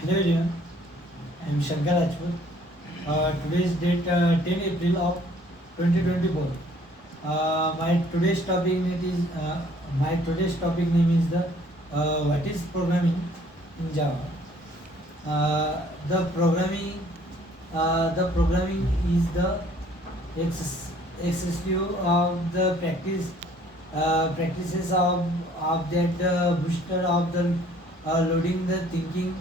Hello everyone, I am Shankar Rajput. Today is date 10 April of 2024. My today's topic name is the what is programming in Java. Uh, the programming the programming is the exhaustive of the practices of that booster of the loading the thinking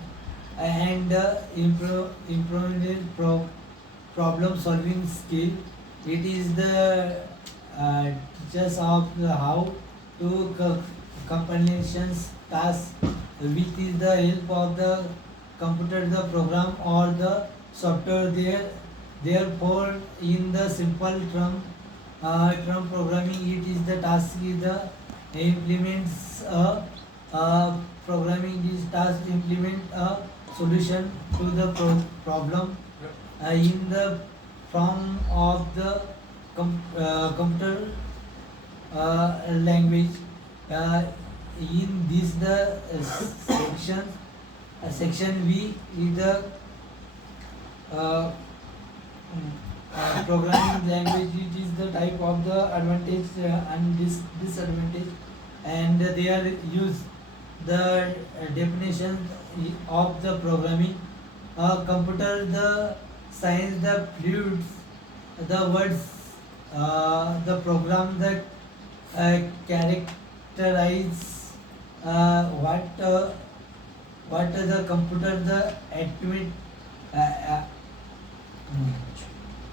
and improving problem solving skill. It is the teachers of the how to combinations task with the help of the computer, the program or the software. Therefore, in the simple term programming, it is the task is the implements programming is task implement a solution to the problem in the form of the computer language. In this the section V is the uh, programming language. It is the type of the advantage and disadvantage, and they are used the definition of the programming. Computer, the science, the fluids, the words, the program that characterize what the computer the activate uh, uh,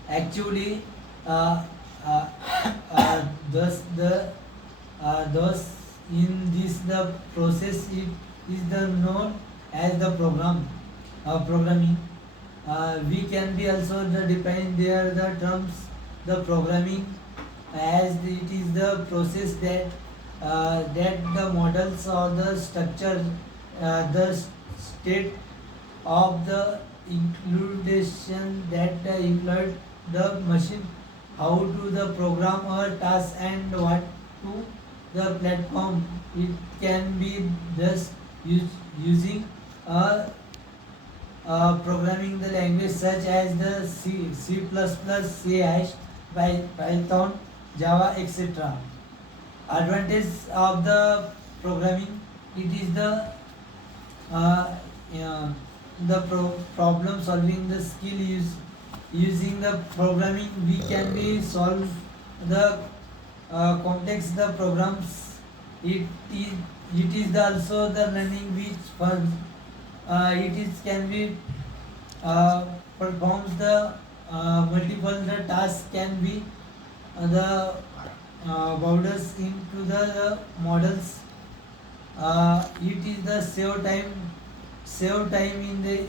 actually uh, uh, thus in this the process it is the known as the programming. We can be also the define there the terms the programming as it is the process that the models or the structure the state of the inclusion that include the machine how to the program a task and what to the platform. It can be thus using a programming the language such as the C++, C hash, Python, Java, etc. Advantage of the programming, it is uh, problem solving the skill using the programming we can be solve the complex the programs. It is the also the learning which for it is can be performs the multiple the task can be the borders into the models. It is the save time in the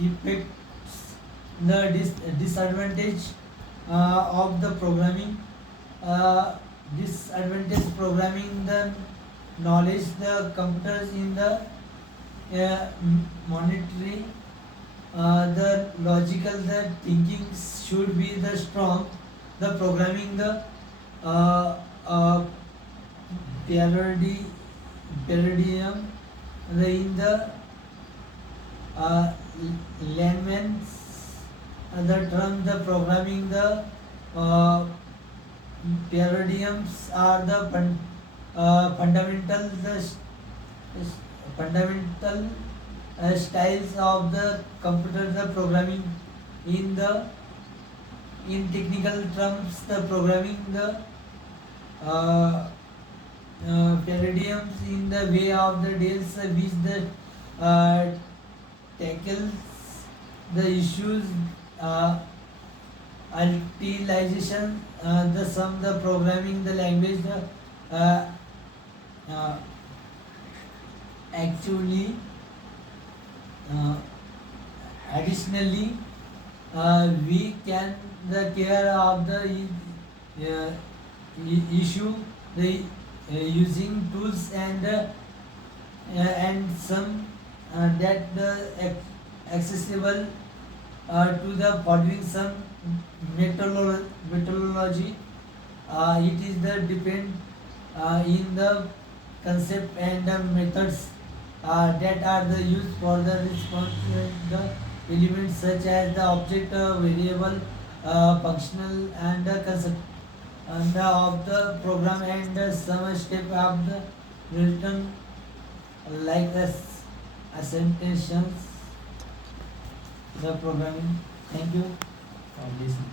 effects. The disadvantage of the programming, disadvantage programming the knowledge the computers in the monetary the logical the thinking should be the strong. The programming the uh, uh, parodium the in the uh, layman's the term the programming the uh, parodiums are the fundamental fundamental styles of the computer the programming in the in technical terms the programming the uh, parodiums in the way of the deals which the uh, tackles the issues utilization the some the programming the language uh, actually uh, additionally we can the care of the issue the using tools and some that the accessible to the following some methodology. It is the depend in the concept and the methods that are the used for the response the elements such as the object, variable, functional, and the concept and of the program, and some step of the written like assertions the programming. Thank you for listening.